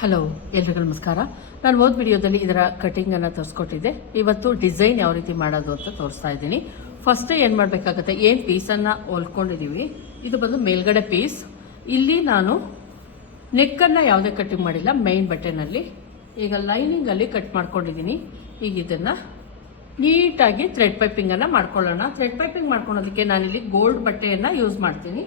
Hello, ಎಲ್ರಿಗೂ ನಮಸ್ಕಾರ. ನಾನು ಹೋದ ವಿಡಿಯೋದಲ್ಲಿ ಇದರ ಕಟಿಂಗನ್ನು ತೋರಿಸ್ಕೊಟ್ಟಿದ್ದೆ. ಇವತ್ತು ಡಿಸೈನ್ ಯಾವ ರೀತಿ ಮಾಡೋದು ಅಂತ ತೋರಿಸ್ತಾ ಇದ್ದೀನಿ. ಫಸ್ಟ್ ಏನು ಮಾಡಬೇಕಾಗತ್ತೆ, ಏನು ಪೀಸನ್ನು ಹೊಲ್ಕೊಂಡಿದ್ದೀವಿ ಇದು ಬಂದು ಮೇಲ್ಗಡೆ ಪೀಸ್ ಇಲ್ಲಿ ನಾನು ನೆಕ್ಕನ್ನು ಯಾವುದೇ ಕಟಿಂಗ್ ಮಾಡಿಲ್ಲ ಮೈನ್ ಬಟ್ಟೆನಲ್ಲಿ. ಈಗ ಲೈನಿಂಗಲ್ಲಿ ಕಟ್ ಮಾಡ್ಕೊಂಡಿದ್ದೀನಿ ಈಗ ಇದನ್ನು ನೀಟಾಗಿ ಥ್ರೆಡ್ ಪೈಪಿಂಗನ್ನು ಮಾಡ್ಕೊಳ್ಳೋಣ. ಥ್ರೆಡ್ ಪೈಪಿಂಗ್ ಮಾಡ್ಕೊಳೋದಕ್ಕೆ ನಾನಿಲ್ಲಿ ಗೋಲ್ಡ್ ಬಟ್ಟೆಯನ್ನು ಯೂಸ್ ಮಾಡ್ತೀನಿ.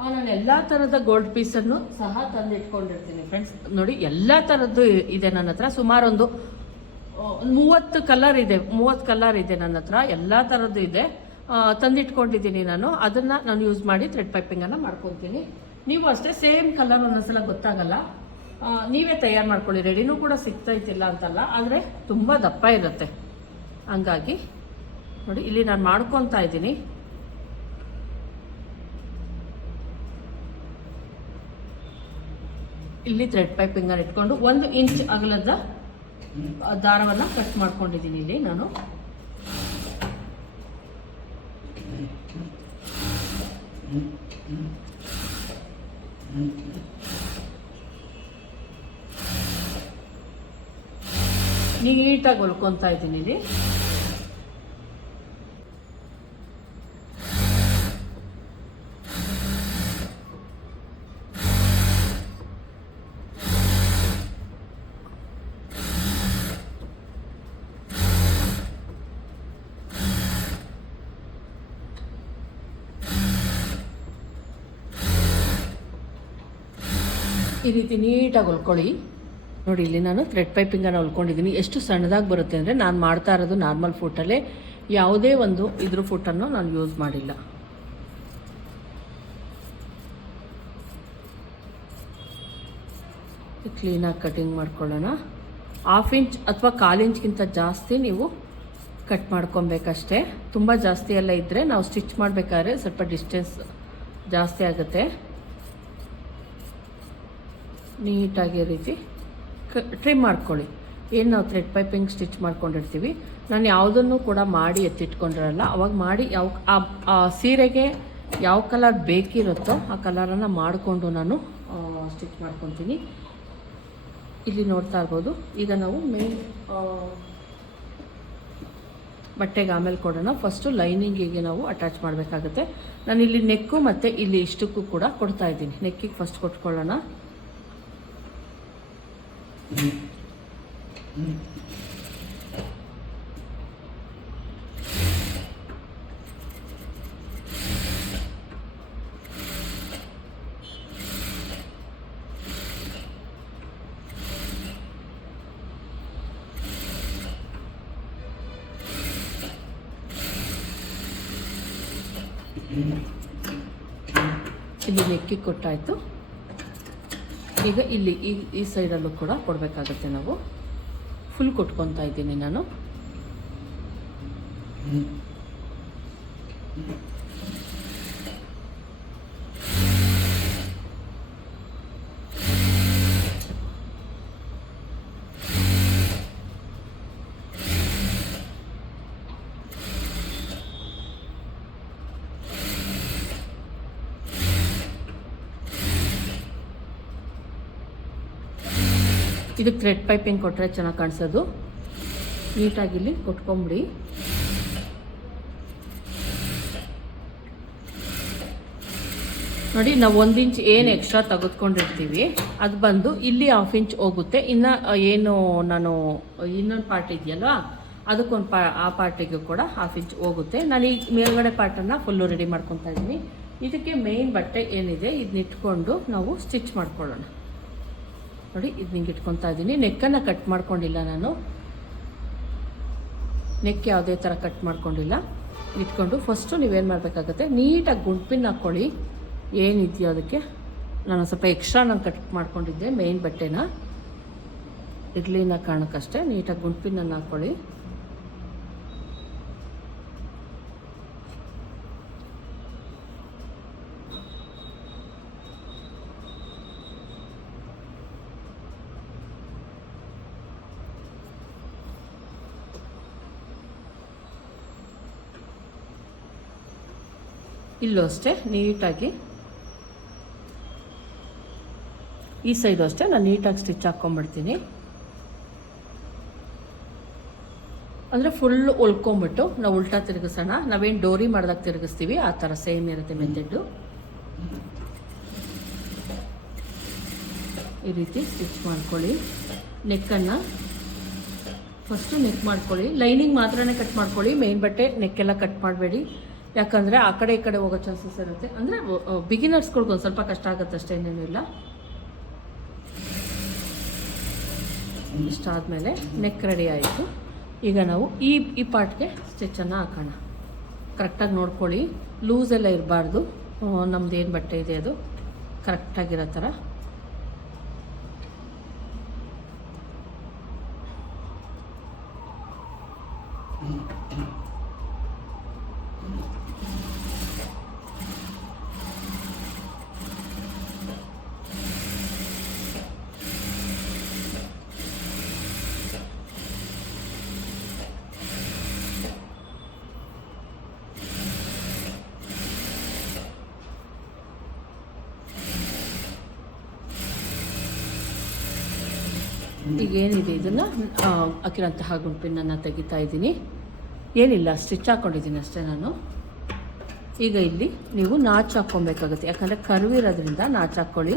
ನಾನು ಎಲ್ಲ ಥರದ ಗೋಲ್ಡ್ ಪೀಸನ್ನು ಸಹ ತಂದಿಟ್ಕೊಂಡಿರ್ತೀನಿ ಫ್ರೆಂಡ್ಸ್ ನೋಡಿ ಎಲ್ಲ ಥರದ್ದು ಇದೆ ನನ್ನ ಹತ್ರ. ಸುಮಾರು ಒಂದು ಆ, ಮೂವತ್ತು ಕಲರ್ ಇದೆ. ಮೂವತ್ತು ಕಲರ್ ಇದೆ ನನ್ನ ಹತ್ರ. ಎಲ್ಲ ಥರದ್ದು ಇದೆ. ತಂದಿಟ್ಕೊಂಡಿದ್ದೀನಿ ನಾನು. ಅದನ್ನು ನಾನು ಯೂಸ್ ಮಾಡಿ ಥ್ರೆಡ್ ಪೈಪಿಂಗನ್ನು ಮಾಡ್ಕೊತೀನಿ. ನೀವು ಅಷ್ಟೇ ಸೇಮ್ ಕಲರ್ ಒಂದೊಂದ್ಸಲ ಗೊತ್ತಾಗಲ್ಲ. ನೀವೇ ತಯಾರು ಮಾಡ್ಕೊಳ್ಳಿ. ರೆಡಿನೂ ಕೂಡ ಸಿಗ್ತೈತಿಲ್ಲ ಅಂತಲ್ಲ. ಆದರೆ ತುಂಬ ದಪ್ಪ ಇರುತ್ತೆ. ಹಂಗಾಗಿ ನೋಡಿ ಇಲ್ಲಿ ನಾನು ಮಾಡ್ಕೊತಾ ಇದ್ದೀನಿ. ಇಲ್ಲಿ ಥ್ರೆಡ್ ಪೈಪಿಂಗನ್ನು ಇಟ್ಕೊಂಡು ಒಂದು ಇಂಚ್ ಅಗಲದ ದಾರವನ್ನು ಕಟ್ ಮಾಡ್ಕೊಂಡಿದ್ದೀನಿ ಇಲ್ಲಿ ನಾನು. ನೀಟಾಗಿ ಹೊಲ್ಕೊತಾ ಇದ್ದೀನಿ ಇಲ್ಲಿ. ಈ ರೀತಿ ನೀಟಾಗಿ ಹೊಲ್ಕೊಳ್ಳಿ. ನೋಡಿ, ಇಲ್ಲಿ ನಾನು ಥ್ರೆಡ್ ಪೈಪಿಂಗನ್ನು ಹೊಲ್ಕೊಂಡಿದ್ದೀನಿ. ಎಷ್ಟು ಸಣ್ಣದಾಗಿ ಬರುತ್ತೆ ಅಂದರೆ ನಾನು ಮಾಡ್ತಾ ಇರೋದು ನಾರ್ಮಲ್ ಫುಟ್ಟಲ್ಲೇ ಯಾವುದೇ ಒಂದು ಇದ್ರ ಫುಟ್ಟನ್ನು ನಾನು ಯೂಸ್ ಮಾಡಿಲ್ಲ. ಕ್ಲೀನಾಗಿ ಕಟಿಂಗ್ ಮಾಡ್ಕೊಳ್ಳೋಣ. ಹಾಫ್ ಇಂಚ್ ಅಥವಾ ಕಾಲು ಇಂಚ್ಗಿಂತ ಜಾಸ್ತಿ ನೀವು ಕಟ್ ಮಾಡ್ಕೊಬೇಕಷ್ಟೇ. ತುಂಬ ಜಾಸ್ತಿ ಎಲ್ಲ ಇದ್ದರೆ ನಾವು ಸ್ಟಿಚ್ ಮಾಡಬೇಕಾದ್ರೆ ಸ್ವಲ್ಪ ಡಿಸ್ಟೆನ್ಸ್ ಜಾಸ್ತಿ ಆಗುತ್ತೆ. ನೀಟಾಗಿ ರೀತಿ ಕ ಟ್ರಿಮ್ ಮಾಡ್ಕೊಳ್ಳಿ. ಏನು ನಾವು ಥ್ರೆಡ್ ಪೈಪಿಂಗ್ ಸ್ಟಿಚ್ ಮಾಡ್ಕೊಂಡಿರ್ತೀವಿ. ನಾನು ಯಾವುದನ್ನು ಕೂಡ ಮಾಡಿ ಎತ್ತಿಟ್ಕೊಂಡಿರಲ್ಲ, ಅವಾಗ ಮಾಡಿ ಯಾವ, ಆ- ಸೀರೆಗೆ ಯಾವ ಕಲರ್ ಬೇಕಿರುತ್ತೋ ಆ ಕಲರನ್ನು ಮಾಡಿಕೊಂಡು ನಾನು ಸ್ಟಿಚ್ ಮಾಡ್ಕೊತೀನಿ. ಇಲ್ಲಿ ನೋಡ್ತಾ ಇರ್ಬೋದು. ಈಗ ನಾವು ಮೇನ್ ಬಟ್ಟೆಗೆ ಆಮೇಲೆ ಕೊಡೋಣ. ಫಸ್ಟು ಲೈನಿಂಗಿಗೆ ನಾವು ಅಟ್ಯಾಚ್ ಮಾಡಬೇಕಾಗುತ್ತೆ. ನಾನು ಇಲ್ಲಿ ನೆಕ್ಕು ಮತ್ತು ಇಲ್ಲಿ ಇಷ್ಟಕ್ಕೂ ಕೂಡ ಕೊಡ್ತಾ ಇದ್ದೀನಿ. ನೆಕ್ಕಿಗೆ ಫಸ್ಟ್ ಕೊಟ್ಕೊಳ್ಳೋಣ. ಇಲ್ಲಿ ನೆಕ್ಕಿಗೆ ಕೊಟ್ಟಾಯಿತು. ಈಗ ಇಲ್ಲಿ ಈ ಈ ಸೈಡಲ್ಲೂ ಕೂಡ ಕೊಡಬೇಕಾಗತ್ತೆ ನಾವು. ಫುಲ್ ಕೊಟ್ಕೊತಾ ಇದ್ದೀನಿ ನಾನು. ಇದಕ್ಕೆ ಥ್ರೆಡ್ ಪೈಪಿಂಗ್ ಕೊಟ್ಟರೆ ಚೆನ್ನಾಗಿ ಕಾಣಿಸೋದು. ನೀಟಾಗಿ ಇಲ್ಲಿ ಕೊಟ್ಕೊಂಬಿಡಿ. ನೋಡಿ, ನಾವು ಒಂದು ಇಂಚ್ ಏನು ಎಕ್ಸ್ಟ್ರಾ ತೆಗೆದುಕೊಂಡಿರ್ತೀವಿ. ಅದು ಬಂದು ಇಲ್ಲಿ ಹಾಫ್ ಇಂಚ್ ಹೋಗುತ್ತೆ. ಇನ್ನು ಏನು, ನಾನು, ಇನ್ನೊಂದು ಪಾರ್ಟ್ ಇದೆಯಲ್ವಾ? ಅದಕ್ಕೊಂದು ಪಾ, ಆ ಪಾರ್ಟಿಗೂ ಕೂಡ ಹಾಫ್ ಇಂಚ್ ಹೋಗುತ್ತೆ. ನಾನು ಈ ಮೇಲ್ಗಡೆ ಪಾರ್ಟನ್ನು ಫುಲ್ಲು ರೆಡಿ ಮಾಡ್ಕೊತಾ ಇದ್ದೀನಿ. ಇದಕ್ಕೆ ಮೇಯ್ನ್ ಬಟ್ಟೆ ಏನಿದೆ ಇದನ್ನಿಟ್ಕೊಂಡು ನಾವು ಸ್ಟಿಚ್ ಮಾಡ್ಕೊಳ್ಳೋಣ. ನೋಡಿ, ಇದು ನಿಂಗೆ ಇಟ್ಕೊತಾ ಇದ್ದೀನಿ. ನೆಕ್ಕನ್ನು ಕಟ್ ಮಾಡ್ಕೊಂಡಿಲ್ಲ ನಾನು. ನೆಕ್ ಯಾವುದೇ ಥರ ಕಟ್ ಮಾಡ್ಕೊಂಡಿಲ್ಲ. ಇಟ್ಕೊಂಡು ಫಸ್ಟು ನೀವೇನು ಮಾಡಬೇಕಾಗುತ್ತೆ, ನೀಟಾಗಿ ಗುಂಪಿನ ಹಾಕ್ಕೊಳ್ಳಿ ಏನಿದೆಯೋ ಅದಕ್ಕೆ. ನಾನು ಸ್ವಲ್ಪ ಎಕ್ಸ್ಟ್ರಾ ನಾನು ಕಟ್ ಮಾಡ್ಕೊಂಡಿದ್ದೆ ಮೇಯ್ನ್ ಬಟ್ಟೆನ. ಇಡ್ಲಿನ ಕಾರಣಕ್ಕಷ್ಟೇ ನೀಟಾಗಿ ಗುಂಪಿನ ಹಾಕ್ಕೊಳ್ಳಿ ಇಲ್ಲೂ ಅಷ್ಟೇ, ನೀಟಾಗಿ. ಈ ಸೈಡು ಅಷ್ಟೇ, ನಾನು ನೀಟಾಗಿ ಸ್ಟಿಚ್ ಹಾಕ್ಕೊಂಬಿಡ್ತೀನಿ. ಅಂದರೆ ಫುಲ್ ಉಳ್ಕೊಂಬಿಟ್ಟು ನಾವು ಉಲ್ಟಾ ತಿರುಗಿಸೋಣ. ನಾವೇನು ಡೋರಿ ಮಾಡ್ದಾಗ ತಿರುಗಿಸ್ತೀವಿ, ಆ ಥರ ಸೇಮ್ ಇರುತ್ತೆ ಮೆಂತೆಡ್ಡು ಈ ರೀತಿ ಸ್ಟಿಚ್ ಮಾಡ್ಕೊಳ್ಳಿ. ನೆಕ್ಕನ್ನು ಫಸ್ಟು ನೆಕ್ ಮಾಡ್ಕೊಳ್ಳಿ. ಲೈನಿಂಗ್ ಮಾತ್ರನೇ ಕಟ್ ಮಾಡ್ಕೊಳ್ಳಿ. ಮೇನ್ ಬಟ್ಟೆ ನೆಕ್ಕೆಲ್ಲ ಕಟ್ ಮಾಡಬೇಡಿ. ಯಾಕಂದರೆ ಆ ಕಡೆ ಈ ಕಡೆ ಹೋಗೋ ಚಾನ್ಸಸ್ ಇರುತ್ತೆ. ಅಂದರೆ ಬಿಗಿನರ್ಸ್ಗಳ್ಗೆ ಒಂದು ಸ್ವಲ್ಪ ಕಷ್ಟ ಆಗುತ್ತೆ ಅಷ್ಟೇ, ಇನ್ನೇನು ಇಲ್ಲ. ಇಷ್ಟಾದಮೇಲೆ ನೆಕ್ ರೆಡಿ ಆಯಿತು. ಈಗ ನಾವು ಈ ಈ ಪಾರ್ಟ್ಗೆ ಸ್ಟಿಚ್ಚನ್ನು ಹಾಕೋಣ. ಕರೆಕ್ಟಾಗಿ ನೋಡ್ಕೊಳ್ಳಿ. ಲೂಸ್ ಎಲ್ಲ ಇರಬಾರ್ದು. ನಮ್ದು ಏನು ಬಟ್ಟೆ ಇದೆ ಅದು? ಕರೆಕ್ಟಾಗಿರೋ ಥರ ಈಗ ಏನಿದೆ ಇದನ್ನು ಹಾಕಿರೋಂತಹ ಗುಂಪಿನನ್ನು ತೆಗಿತಾ ಇದ್ದೀನಿ. ಏನಿಲ್ಲ ಸ್ಟಿಚ್ ಹಾಕ್ಕೊಂಡಿದ್ದೀನಿ ಅಷ್ಟೇ ನಾನು. ಈಗ ಇಲ್ಲಿ ನೀವು ನಾಚು ಹಾಕ್ಕೊಬೇಕಾಗುತ್ತೆ. ಯಾಕಂದರೆ ಕರುವಿರೋದ್ರಿಂದ ನಾಚು ಹಾಕ್ಕೊಳ್ಳಿ.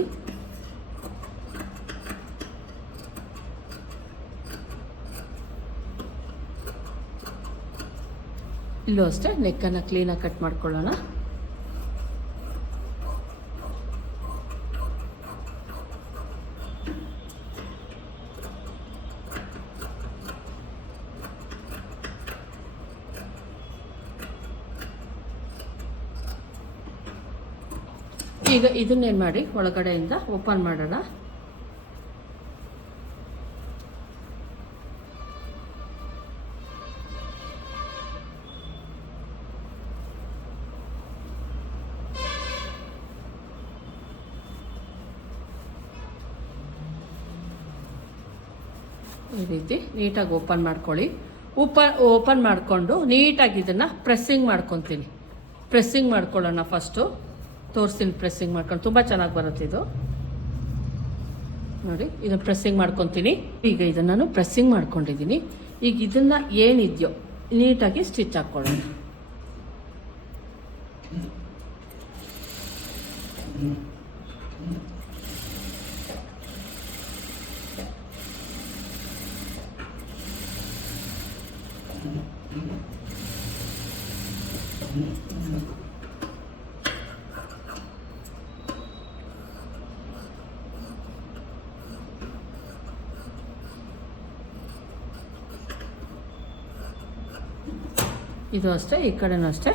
ಇಲ್ಲೂ ಅಷ್ಟೇ ನೆಕ್ಕನ್ನು ಕ್ಲೀನಾಗಿ ಕಟ್ ಮಾಡ್ಕೊಳ್ಳೋಣ. ಈಗ ಇದನ್ನೇನು ಮಾಡಿ? ಒಳಗಡೆಯಿಂದ ಓಪನ್ ಮಾಡೋಣ. ಈ ರೀತಿ ನೀಟಾಗಿ ಓಪನ್ ಮಾಡ್ಕೊಳ್ಳಿ. ಉಪ, ಓಪನ್ ಮಾಡಿಕೊಂಡು ನೀಟಾಗಿ ಇದನ್ನು ಪ್ರೆಸ್ಸಿಂಗ್ ಮಾಡ್ಕೊತೀನಿ. ಪ್ರೆಸ್ಸಿಂಗ್ ಮಾಡ್ಕೊಳ್ಳೋಣ ಫಸ್ಟು ತೋರಿಸ್ತೀನಿ ಪ್ರೆಸ್ಸಿಂಗ್ ಮಾಡ್ಕೊಂಡು. ತುಂಬ ಚೆನ್ನಾಗಿ ಬರುತ್ತೆ ಇದು. ನೋಡಿ, ಇದನ್ನು ಪ್ರೆಸ್ಸಿಂಗ್ ಮಾಡ್ಕೊತೀನಿ. ಈಗ ಇದನ್ನು ನಾನು ಪ್ರೆಸ್ಸಿಂಗ್ ಮಾಡ್ಕೊಂಡಿದ್ದೀನಿ. ಈಗ ಇದನ್ನು ಏನಿದೆಯೋ, ನೀಟಾಗಿ ಸ್ಟಿಚ್ ಹಾಕ್ಕೊಳ್ಳೋಣ. ಇದು ಅಷ್ಟೇ ಈ ಕಡೆನೂ ಅಷ್ಟೇ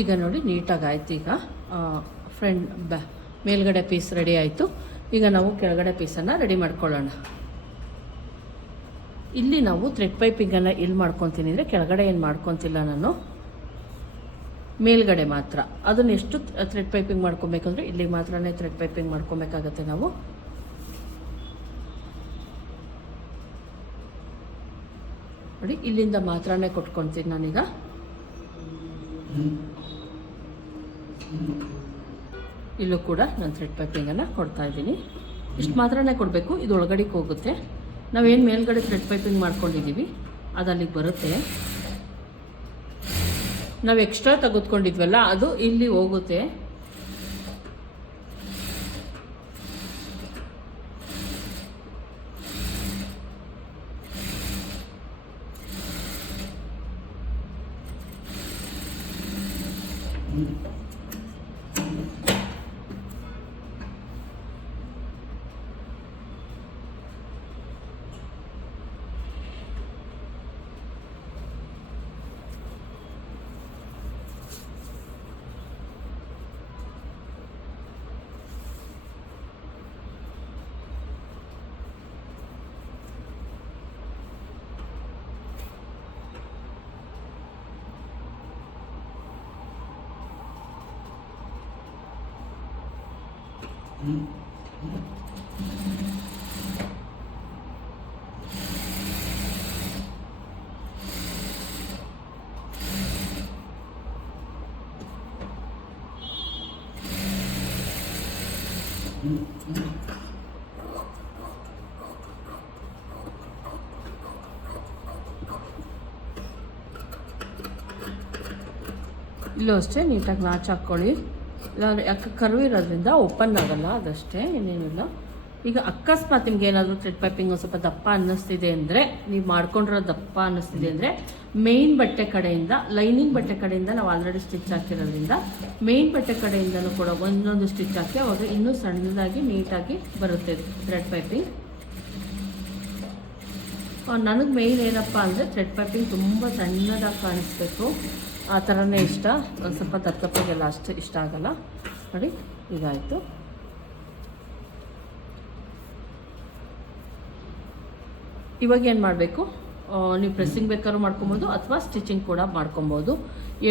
ಈಗ ನೋಡಿ, ನೀಟಾಗಿ ಆಯ್ತು ಈಗ. ಫ್ರೆಂಡ್ ಬ, ಮೇಲ್ಗಡೆ ಪೀಸ್ ರೆಡಿ ಆಯಿತು. ಈಗ ನಾವು ಕೆಳಗಡೆ ಪೀಸನ್ನು ರೆಡಿ ಮಾಡ್ಕೊಳ್ಳೋಣ. ಇಲ್ಲಿ ನಾವು ಥ್ರೆಡ್ ಪೈಪಿಂಗನ್ನು ಇಲ್ಲಿ ಮಾಡ್ಕೊತೀನಿ ಅಂದರೆ ಕೆಳಗಡೆ ಏನು ಮಾಡ್ಕೊತಿಲ್ಲ ನಾನು. ಮೇಲ್ಗಡೆ ಮಾತ್ರ. ಅದನ್ನು ಎಷ್ಟು ಥ್ರೆಡ್ ಪೈಪಿಂಗ್ ಮಾಡ್ಕೊಬೇಕಂದ್ರೆ ಇಲ್ಲಿಗೆ ಮಾತ್ರನೇ ಥ್ರೆಡ್ ಪೈಪಿಂಗ್ ಮಾಡ್ಕೊಬೇಕಾಗತ್ತೆ ನಾವು. ನೋಡಿ, ಇಲ್ಲಿಂದ ಮಾತ್ರನೇ ಕೊಟ್ಕೊತೀನಿ ನಾನೀಗ. ಇಲ್ಲೂ ಕೂಡ ನಾನು ಥ್ರೆಡ್ ಪೈಪಿಂಗನ್ನು ಕೊಡ್ತಾ ಇದ್ದೀನಿ. ಇಷ್ಟು ಮಾತ್ರನೇ ಕೊಡಬೇಕು ಇದು ಒಳಗಡೆಗೆ ಹೋಗುತ್ತೆ. ನಾವೇನು ಮೇಲ್ಗಡೆ ಥ್ರೆಡ್ ಪೈಪಿಂಗ್ ಮಾಡ್ಕೊಂಡಿದ್ದೀವಿ ಅದು ಅಲ್ಲಿಗೆ ಬರುತ್ತೆ. ನಾವು ಎಕ್ಸ್ಟ್ರಾ ತೆಗೆದುಕೊಂಡಿದ್ವಲ್ಲ, ಅದು ಇಲ್ಲಿ ಹೋಗುತ್ತೆ. ಇಲ್ಲೂ ಅಷ್ಟೇ ನೀಟಾಗಿ ನಾಚ್ ಹಾಕ್ಕೊಳ್ಳಿ ಇಲ್ಲ ಯಾಕೆ ಕರು ಇರೋದ್ರಿಂದ ಓಪನ್ ಆಗಲ್ಲ, ಅದಷ್ಟೇ, ಇನ್ನೇನಿಲ್ಲ. ಈಗ ಅಕಸ್ಮಾತ್ ನಿಮ್ಗೆ ಏನಾದರೂ ಥ್ರೆಡ್ ಪೈಪಿಂಗ್ ಸ್ವಲ್ಪ ದಪ್ಪ ಅನ್ನಿಸ್ತಿದೆ ಅಂದರೆ, ನೀವು ಮಾಡ್ಕೊಂಡಿರೋ ದಪ್ಪ ಅನ್ನಿಸ್ತಿದೆ ಅಂದರೆ ಮೇಯ್ನ್ ಬಟ್ಟೆ ಕಡೆಯಿಂದ ಲೈನಿಂಗ್ ಬಟ್ಟೆ ಕಡೆಯಿಂದ ನಾವು ಆಲ್ರೆಡಿ ಸ್ಟಿಚ್ ಹಾಕಿರೋದ್ರಿಂದ ಮೇಯ್ನ್ ಬಟ್ಟೆ ಕಡೆಯಿಂದಲೂ ಕೂಡ ಒಂದೊಂದು ಸ್ಟಿಚ್ ಹಾಕಿ ಅವಾಗ ಇನ್ನೂ ಸಣ್ಣದಾಗಿ ನೀಟಾಗಿ ಬರುತ್ತೆ ಥ್ರೆಡ್ ಪೈಪಿಂಗ್ ನನಗೆ ಮೇಯ್ನ್ ಏನಪ್ಪ ಅಂದರೆ ಥ್ರೆಡ್ ಪೈಪಿಂಗ್ ತುಂಬ ಸಣ್ಣದಾಗಿ ಕಾಣಿಸ್ಬೇಕು. ಆ ಥರನೇ ಇಷ್ಟ. ಒಂದು ಸ್ವಲ್ಪ ತರ್ಕಪ್ಪಿಗೆಲ್ಲ ಅಷ್ಟು ಇಷ್ಟ ಆಗಲ್ಲ. ನೋಡಿ ಇದಾಯಿತು ಇವಾಗ ಏನು ಮಾಡಬೇಕು? ನೀವು ಪ್ರೆಸ್ಸಿಂಗ್ ಬೇಕಾದ್ರೂ ಮಾಡ್ಕೊಬೋದು ಅಥವಾ ಸ್ಟಿಚಿಂಗ್ ಕೂಡ ಮಾಡ್ಕೊಬೋದು.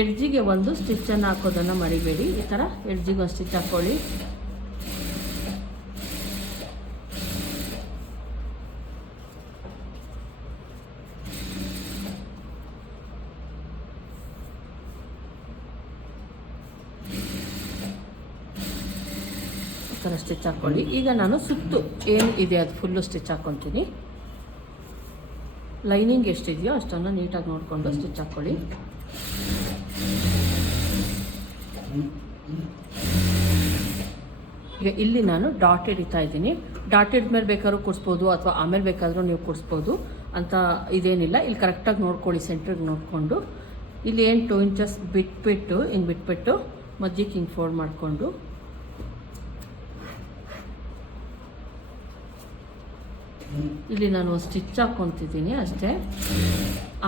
ಎಡ್ಜಿಗೆ ಒಂದು ಸ್ಟಿಚ್ಚನ್ನು ಹಾಕೋದನ್ನು ಮರಿಬೇಡಿ. ಈ ಥರ ಎಡ್ಜಿಗೆ ಒಂದು ಸ್ಟಿಚ್ ಹಾಕ್ಕೊಳ್ಳಿ ಈ ಥರ ಸ್ಟಿಚ್ ಹಾಕ್ಕೊಳ್ಳಿ. ಈಗ ನಾನು ಸುತ್ತು. ಏನು ಇದೆ? ಅದು ಫುಲ್ಲು ಸ್ಟಿಚ್ ಹಾಕ್ಕೊತೀನಿ ಲೈನಿಂಗ್ ಎಷ್ಟಿದೆಯೋ ಅಷ್ಟನ್ನು ನೀಟಾಗಿ ನೋಡಿಕೊಂಡು ಸ್ಟಿಚ್ ಹಾಕ್ಕೊಳ್ಳಿ. ಈಗ ಇಲ್ಲಿ ನಾನು ಡಾಟ್ ಹಿಡಿತಾ ಇದ್ದೀನಿ. ಡಾಟ್ ಹಿಡಿದ್ಮೇಲೆ ಬೇಕಾದ್ರೂ ಕೊಡಿಸ್ಬೋದು ಅಥವಾ ಆಮೇಲೆ ಬೇಕಾದರೂ ನೀವು ಕೊಡಿಸ್ಬೋದು ಅಂತ ಇದೇನಿಲ್ಲ. ಇಲ್ಲಿ ಕರೆಕ್ಟಾಗಿ ನೋಡ್ಕೊಳ್ಳಿ ಸೆಂಟ್ರಿಗೆ ನೋಡಿಕೊಂಡು. ಇಲ್ಲಿ ಏನು ಟೂ ಇಂಚಸ್ ಬಿಟ್ಬಿಟ್ಟು ಹಿಂಗೆ ಬಿಟ್ಬಿಟ್ಟು ಮಧ್ಯಕ್ಕೆ ಹಿಂಗೆ ಫೋಲ್ಡ್ ಮಾಡಿಕೊಂಡು. ಇಲ್ಲಿ ನಾನು ಸ್ಟಿಚ್ ಹಾಕ್ಕೊತಿದ್ದೀನಿ ಅಷ್ಟೇ.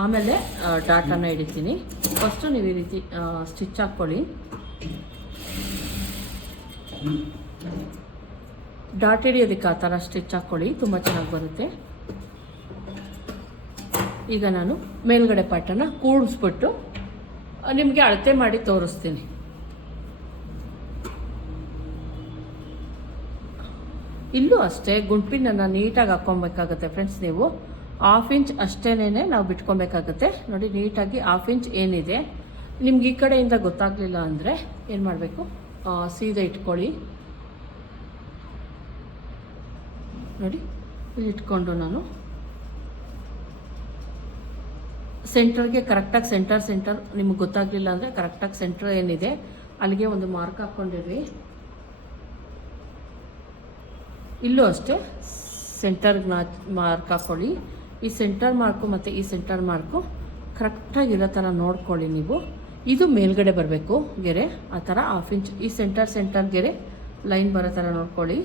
ಆಮೇಲೆ ಡಾಟಾನ ಹಿಡಿತೀನಿ ಫಸ್ಟು ನೀವು ಈ ರೀತಿ ಸ್ಟಿಚ್ ಹಾಕ್ಕೊಳ್ಳಿ. ಡಾಟ್ ಹಿಡಿಯೋದಕ್ಕೆ ಆ ಥರ ಸ್ಟಿಚ್ ಹಾಕ್ಕೊಳ್ಳಿ, ತುಂಬ ಚೆನ್ನಾಗಿ ಬರುತ್ತೆ. ಈಗ ನಾನು ಮೇಲ್ಗಡೆ ಪಾಟನ ಕೂಡಿಸ್ಬಿಟ್ಟು, ನಿಮಗೆ ಅಳತೆ ಮಾಡಿ ತೋರಿಸ್ತೀನಿ. ಇಲ್ಲೂ ಅಷ್ಟೇ ಗುಂಪಿನನ್ನು ನೀಟಾಗಿ ಹಾಕ್ಕೊಬೇಕಾಗುತ್ತೆ ಫ್ರೆಂಡ್ಸ್ ನೀವು. ಹಾಫ್ ಇಂಚ್ ಅಷ್ಟೇನೆ ನಾವು ಬಿಟ್ಕೊಬೇಕಾಗತ್ತೆ. ನೋಡಿ, ನೀಟಾಗಿ ಹಾಫ್ ಇಂಚ್ ಏನಿದೆ. ನಿಮ್ಗೆ ಈ ಕಡೆಯಿಂದ ಗೊತ್ತಾಗಲಿಲ್ಲ ಅಂದರೆ ಏನು ಮಾಡಬೇಕು? ಸೀದಾ ಇಟ್ಕೊಳ್ಳಿ. ನೋಡಿ ಇಟ್ಕೊಂಡು ನಾನು. ಸೆಂಟರ್ಗೆ ಕರೆಕ್ಟಾಗಿ ಸೆಂಟರ್ ಸೆಂಟರ್ ನಿಮ್ಗೆ ಗೊತ್ತಾಗಲಿಲ್ಲ ಅಂದರೆ ಕರೆಕ್ಟಾಗಿ ಸೆಂಟರ್ ಏನಿದೆ. ಅಲ್ಲಿಗೆ ಒಂದು ಮಾರ್ಕ್ ಹಾಕ್ಕೊಂಡಿರ್ರಿ. ಇಲ್ಲೂ ಅಷ್ಟೇ. ಸೆಂಟರ್ಗೆ ಮಾರ್ಕ್ ಹಾಕ್ಕೊಳ್ಳಿ ಈ ಸೆಂಟರ್ ಮಾರ್ಕು ಮತ್ತು ಈ ಸೆಂಟರ್ ಮಾರ್ಕು ಕರೆಕ್ಟಾಗಿರೋ ಥರ ನೋಡ್ಕೊಳ್ಳಿ ನೀವು. ಇದು ಮೇಲ್ಗಡೆ ಬರಬೇಕು, ಗೆರೆ. ಆ ಥರ ಹಾಫ್ ಇಂಚ್ ಈ ಸೆಂಟರ್ ಸೆಂಟರ್ ಗೆರೆ ಲೈನ್ ಬರೋ ಥರ ನೋಡ್ಕೊಳ್ಳಿ.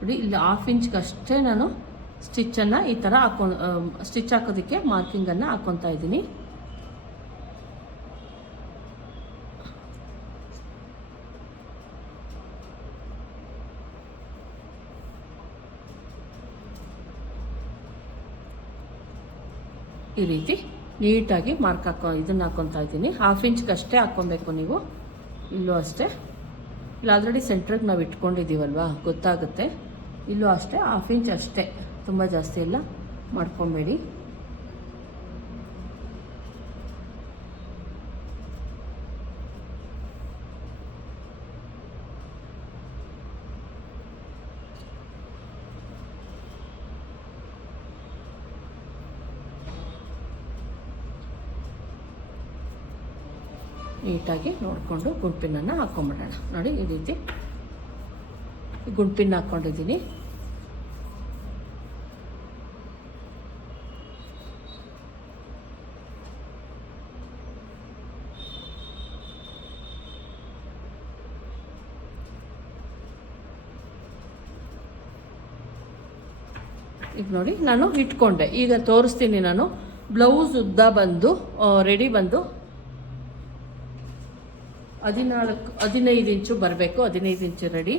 ನೋಡಿ, ಇಲ್ಲಿ ಹಾಫ್ ಇಂಚ್ಗೆ ಅಷ್ಟೇ ನಾನು ಸ್ಟಿಚ್ಚನ್ನು ಈ ಥರ ಹಾಕೊಂಡು ಸ್ಟಿಚ್ ಹಾಕೋದಕ್ಕೆ ಮಾರ್ಕಿಂಗನ್ನು ಹಾಕ್ಕೊತಾ ಇದ್ದೀನಿ. ಈ ರೀತಿ ನೀಟಾಗಿ ಮಾರ್ಕ್ ಹಾಕೋ ಇದನ್ನು ಹಾಕ್ಕೊತಾ ಇದ್ದೀನಿ. ಹಾಫ್ ಇಂಚ್ಗೆ ಅಷ್ಟೇ ಹಾಕ್ಕೊಬೇಕು ನೀವು. ಇಲ್ಲೂ ಅಷ್ಟೇ. ಇಲ್ಲಿ ಆಲ್ರೆಡಿ ಸೆಂಟ್ರಿಗೆ ನಾವು ಇಟ್ಕೊಂಡಿದ್ದೀವಲ್ವಾ? ಗೊತ್ತಾಗುತ್ತೆ. ಇಲ್ಲೂ ಅಷ್ಟೇ ಹಾಫ್ ಇಂಚ್ ಅಷ್ಟೇ. ತುಂಬ ಜಾಸ್ತಿ ಎಲ್ಲ ಮಾಡ್ಕೊಬೇಡಿ. ನೀಟಾಗಿ ನೋಡಿಕೊಂಡು ಗುಂಪಿನನ್ನು ಹಾಕ್ಕೊಂಬಿಡೋಣ ನೋಡಿ, ಈ ರೀತಿ ಗುಂಪಿನ ಹಾಕ್ಕೊಂಡಿದ್ದೀನಿ ಈಗ ನೋಡಿ, ನಾನು ಇಟ್ಕೊಂಡೆ. ಈಗ ತೋರಿಸ್ತೀನಿ ನಾನು. ಬ್ಲೌಸ್ ಉದ್ದ ಬಂದು ರೆಡಿ ಬಂದು ಹದಿನಾಲ್ಕು ಹದಿನೈದು ಇಂಚು ಬರಬೇಕು ಹದಿನೈದು ಇಂಚು ರೆಡಿ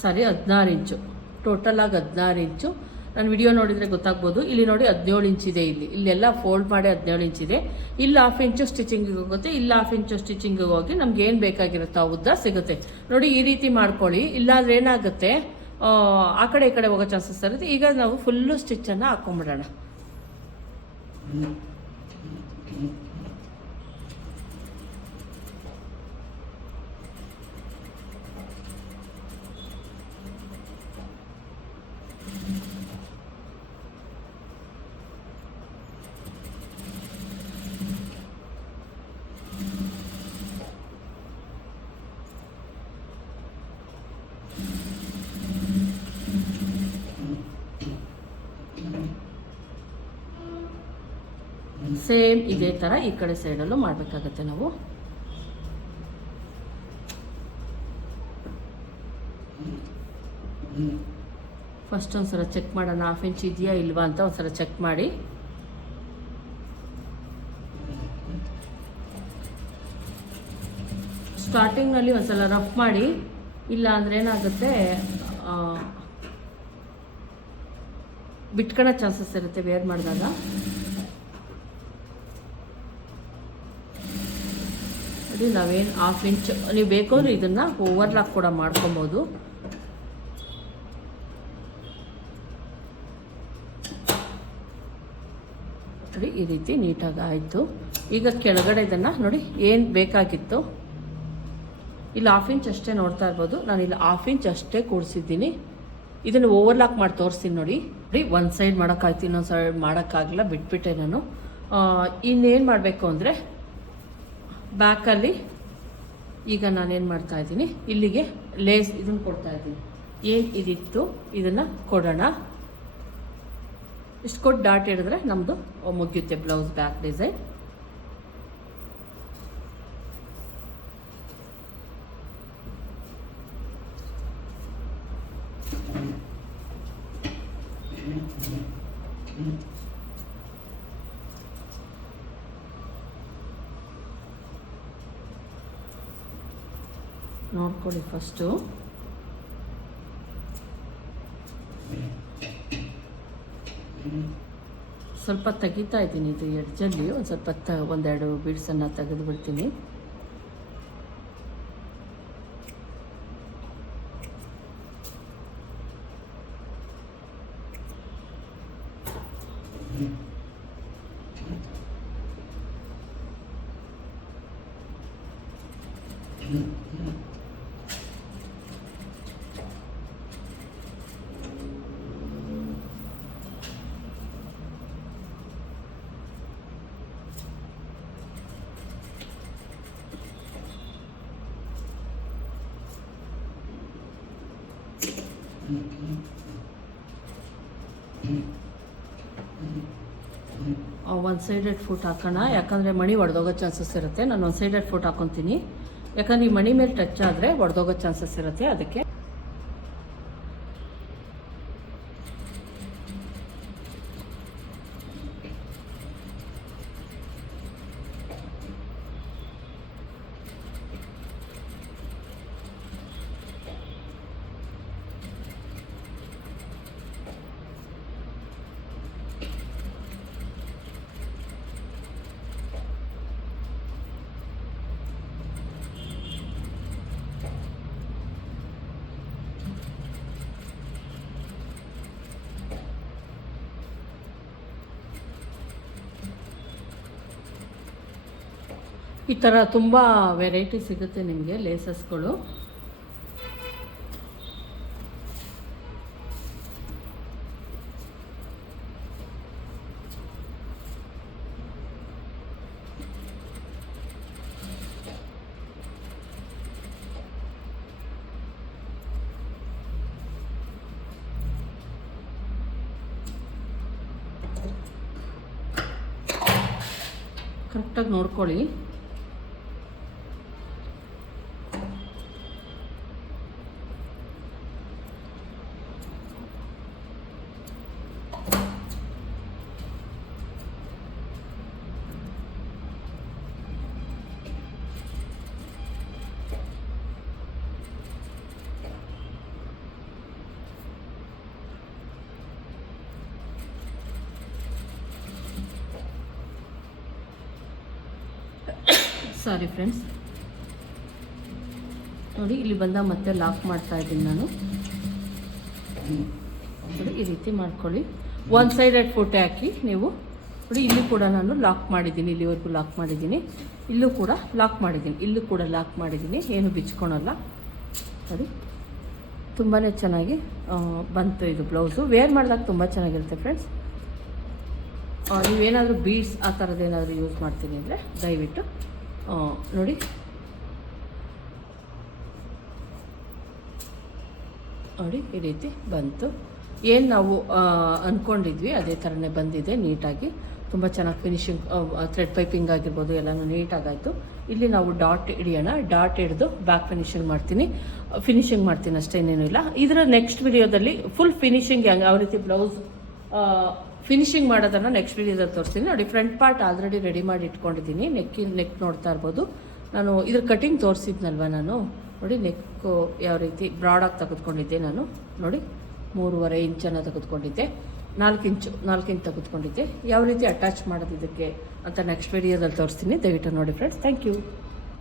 ಸಾರಿ ಹದಿನಾರು ಇಂಚು. ಟೋಟಲಾಗಿ ಹದಿನಾರು ಇಂಚು. ನಾನು ವಿಡಿಯೋ ನೋಡಿದರೆ ಗೊತ್ತಾಗ್ಬೋದು. ಇಲ್ಲಿ ನೋಡಿ ಹದಿನೇಳು ಇದೆ ಇಲ್ಲಿ. ಇಲ್ಲೆಲ್ಲ ಫೋಲ್ಡ್ ಮಾಡಿ ಹದಿನೇಳು ಇದೆ. ಇಲ್ಲಿ ಹಾಫ್ ಇಂಚು ಸ್ಟಿಚಿಂಗಿಗೆ ಹೋಗುತ್ತೆ. ಇಲ್ಲಿ ಹಾಫ್ ಇಂಚು ಸ್ಟಿಚಿಂಗಿಗೆ ಹೋಗಿ ನಮ್ಗೆ ಏನು ಬೇಕಾಗಿರುತ್ತೋ ಉದ್ದ ಸಿಗುತ್ತೆ. ನೋಡಿ ಈ ರೀತಿ ಮಾಡ್ಕೊಳ್ಳಿ. ಇಲ್ಲಾಂದ್ರೆ ಏನಾಗುತ್ತೆ? ಆ, ಆ ಕಡೆ ಈ ಕಡೆ ಹೋಗೋ ಚಾನ್ಸಸ್ ಇರುತ್ತೆ. ಈಗ ನಾವು ಫುಲ್ಲು ಸ್ಟಿಚ್ಚನ್ನು ಹಾಕೊಂಡ್ಬಿಡೋಣ ಸೇಮ್ ಇದೇ ಥರ ಈ ಕಡೆ ಸೈಡಲ್ಲೂ ಮಾಡಬೇಕಾಗತ್ತೆ ನಾವು. ಫಸ್ಟ್ ಒಂದ್ಸಲ ಚೆಕ್ ಮಾಡೋಣ ಹಾಫ್ ಇಂಚ್ ಇದೆಯಾ ಇಲ್ವಾ ಅಂತ ಒಂದ್ಸಲ ಚೆಕ್ ಮಾಡಿ. ಸ್ಟಾರ್ಟಿಂಗ್ನಲ್ಲಿ ಒಂದ್ಸಲ ರಫ್ ಮಾಡಿ, ಇಲ್ಲ ಅಂದ್ರೆ ಏನಾಗುತ್ತೆ ಬಿಟ್ಕೊಳ್ಳೋ ಬಿಟ್ಕೊಳೋ ಚಾನ್ಸಸ್ ಇರುತ್ತೆ ವೇರ್ ಮಾಡಿದಾಗ. ನೋಡಿ ನಾವೇನು ಹಾಫ್ ಇಂಚ್ ನೀವು ಬೇಕು ಅಂದರೆ ಇದನ್ನು ಓವರ್ಲಾಕ್ ಕೂಡ ಮಾಡ್ಕೊಬೋದು. ನೋಡಿ, ಈ ರೀತಿ ನೀಟಾಗಿ ಆಯಿತು. ಈಗ ಕೆಳಗಡೆ ಇದನ್ನು ನೋಡಿ ಏನು ಬೇಕಾಗಿತ್ತು. ಇಲ್ಲಿ ಹಾಫ್ ಇಂಚ್ ಅಷ್ಟೇ ನೋಡ್ತಾ ಇರ್ಬೋದು. ನಾನು ಇಲ್ಲಿ ಹಾಫ್ ಇಂಚ್ ಅಷ್ಟೇ ಕೂಡಿಸಿದ್ದೀನಿ. ಇದನ್ನು ಓವರ್ಲಾಕ್ ಮಾಡಿ ತೋರಿಸ್ತೀನಿ ನೋಡಿ. ನೋಡಿ, ಒಂದು ಸೈಡ್ ಮಾಡೋಕ್ಕಾಯ್ತು, ಇನ್ನೊಂದು ಸೈಡ್ ಮಾಡೋಕ್ಕಾಗಲ್ಲ ಬಿಟ್ಬಿಟ್ಟೆ ನಾನು. ಇನ್ನೇನು ಮಾಡಬೇಕು ಅಂದರೆ ಬ್ಯಾಕಲ್ಲಿ ಈಗ ನಾನೇನು ಮಾಡ್ತಾ ಇದ್ದೀನಿ, ಇಲ್ಲಿಗೆ ಲೇಸ್ ಇದನ್ನು ಕೊಡ್ತಾ ಇದ್ದೀನಿ. ಏನು ಇದಿತ್ತು? ಇದನ್ನು ಕೊಡೋಣ. ಇಷ್ಟು ಕೊಟ್ಟು ಡಾಟ್ ಹಿಡಿದ್ರೆ ನಮ್ಮದು ಮುಗಿಯುತ್ತೆ ಬ್ಲೌಸ್ ಬ್ಯಾಕ್ ಡಿಸೈನ್ ನೋಡ್ಕೊಳ್ಳಿ ಫಸ್ಟು ಸ್ವಲ್ಪ ತೆಗಿತಾ ಇದ್ದೀನಿ ಇದು ಎಡ್ಜಲ್ಲಿ ಒಂದು ಸ್ವಲ್ಪ ತ ಒಂದೆರಡು ಬೀಡ್ಸನ್ನು ತೆಗೆದು ಬಿಡ್ತೀನಿ ಒನ್ ಸೈಡೆಡ್ ಫುಟ್ ಹಾಕೋಣ. ಯಾಕಂದರೆ ಮಣಿ ಒಡೆದೋಗೋ ಚಾನ್ಸಸ್ ಇರುತ್ತೆ. ನಾನು ಒಂದು ಸೈಡೆಡ್ ಫುಟ್ ಹಾಕೊತೀನಿ. ಯಾಕಂದ್ರೆ ಈ ಮಣಿ ಮೇಲೆ ಟಚ್ ಆದರೆ ಒಡೆದೋಗೋ ಚಾನ್ಸಸ್ ಇರುತ್ತೆ. ಅದಕ್ಕೆ ಈ ಥರ ತುಂಬ ವೆರೈಟಿ ಸಿಗುತ್ತೆ ನಿಮಗೆ ಲೇಸಸ್ಗಳು ಕರೆಕ್ಟಾಗಿ ನೋಡ್ಕೊಳ್ಳಿ. Sorry friends. ನೋಡಿ, ಇಲ್ಲಿ ಬಂದ ಮತ್ತೆ ಲಾಕ್ ಮಾಡ್ತಾ ಇದ್ದೀನಿ ನಾನು. ನೋಡಿ, ಈ ರೀತಿ ಮಾಡ್ಕೊಳ್ಳಿ. ಸೈಡ್ ಸೈಡೆಡ್ ಫೋಟೋ ಹಾಕಿ ನೀವು. ನೋಡಿ, ಇಲ್ಲಿ ಕೂಡ ನಾನು ಲಾಕ್ ಮಾಡಿದ್ದೀನಿ, ಇಲ್ಲಿವರೆಗೂ ಲಾಕ್ ಮಾಡಿದ್ದೀನಿ. ಇಲ್ಲೂ ಕೂಡ ಲಾಕ್ ಮಾಡಿದ್ದೀನಿ, ಇಲ್ಲೂ ಕೂಡ ಲಾಕ್ ಮಾಡಿದ್ದೀನಿ, ಏನು ಬಿಚ್ಕೊಳಲ್ಲ. ನೋಡಿ ತುಂಬಾ ಚೆನ್ನಾಗಿ ಬಂತು ಇದು ಬ್ಲೌಸು. ವೇರ್ ಮಾಡಿದಾಗ ತುಂಬ ಚೆನ್ನಾಗಿರುತ್ತೆ ಫ್ರೆಂಡ್ಸ್. ನೀವೇನಾದರೂ ಬೀಡ್ಸ್ ಆ ಥರದ್ದು ಏನಾದರೂ ಯೂಸ್ ಮಾಡ್ತೀನಿ ಅಂದರೆ ದಯವಿಟ್ಟು ನೋಡಿ. ನೋಡಿ, ಈ ರೀತಿ ಬಂತು. ಏನು ನಾವು ಅಂದ್ಕೊಂಡಿದ್ವಿ ಅದೇ ಥರನೇ ಬಂದಿದೆ, ನೀಟಾಗಿ. ತುಂಬ ಚೆನ್ನಾಗಿ ಫಿನಿಶಿಂಗ್ ಥ್ರೆಡ್ ಪೈಪಿಂಗ್ ಆಗಿರ್ಬೋದು, ಎಲ್ಲನೂ ನೀಟಾಗಾಯಿತು. ಇಲ್ಲಿ ನಾವು ಡಾಟ್ ಹಿಡಿಯೋಣ. ಡಾಟ್ ಹಿಡಿದು ಬ್ಯಾಕ್ ಫಿನಿಶಿಂಗ್ ಮಾಡ್ತೀನಿ. ಫಿನಿಶಿಂಗ್ ಮಾಡ್ತೀನಿ ಅಷ್ಟೇ ಇಲ್ಲ. ಇದರ ನೆಕ್ಸ್ಟ್ ವಿಡಿಯೋದಲ್ಲಿ ಫುಲ್ ಫಿನಿಶಿಂಗ್ ಯಾವ ರೀತಿ ಬ್ಲೌಸ್ ಫಿನಿಶಿಂಗ್ ಮಾಡೋದನ್ನು ನೆಕ್ಸ್ಟ್ ವಿಡಿಯೋದಲ್ಲಿ ತೋರಿಸ್ತೀನಿ. ನೋಡಿ ಫ್ರಂಟ್ ಪಾರ್ಟ್ ಆಲ್ರೆಡಿ ರೆಡಿ ಮಾಡಿ ಇಟ್ಕೊಂಡಿದ್ದೀನಿ ನೆಕ್ಕಿನ ನೆಕ್ ನೋಡ್ತಾ ಇರ್ಬೋದು. ನಾನು ಇದ್ರ ಕಟಿಂಗ್ ತೋರಿಸಿದ್ನಲ್ವ ನಾನು? ನೋಡಿ ನೆಕ್ಕು ಯಾವ ರೀತಿ ಬ್ರಾಡಾಗಿ ತೆಗೆದುಕೊಂಡಿದ್ದೆ ನಾನು. ನೋಡಿ, ಮೂರುವರೆ ಇಂಚನ್ನು ತೆಗೆದುಕೊಂಡಿದ್ದೆ. ನಾಲ್ಕು ಇಂಚು ನಾಲ್ಕು ಇಂಚ್ ತೆಗೆದುಕೊಂಡಿದ್ದೆ. ಯಾವ ರೀತಿ ಅಟ್ಯಾಚ್ ಮಾಡೋದು ಇದಕ್ಕೆ ಅಂತ ನೆಕ್ಸ್ಟ್ ವೀಡಿಯೋದಲ್ಲಿ ತೋರಿಸ್ತೀನಿ. ದಯವಿಟ್ಟು ನೋಡಿ ಫ್ರೆಂಡ್ಸ್ ಥ್ಯಾಂಕ್ ಯು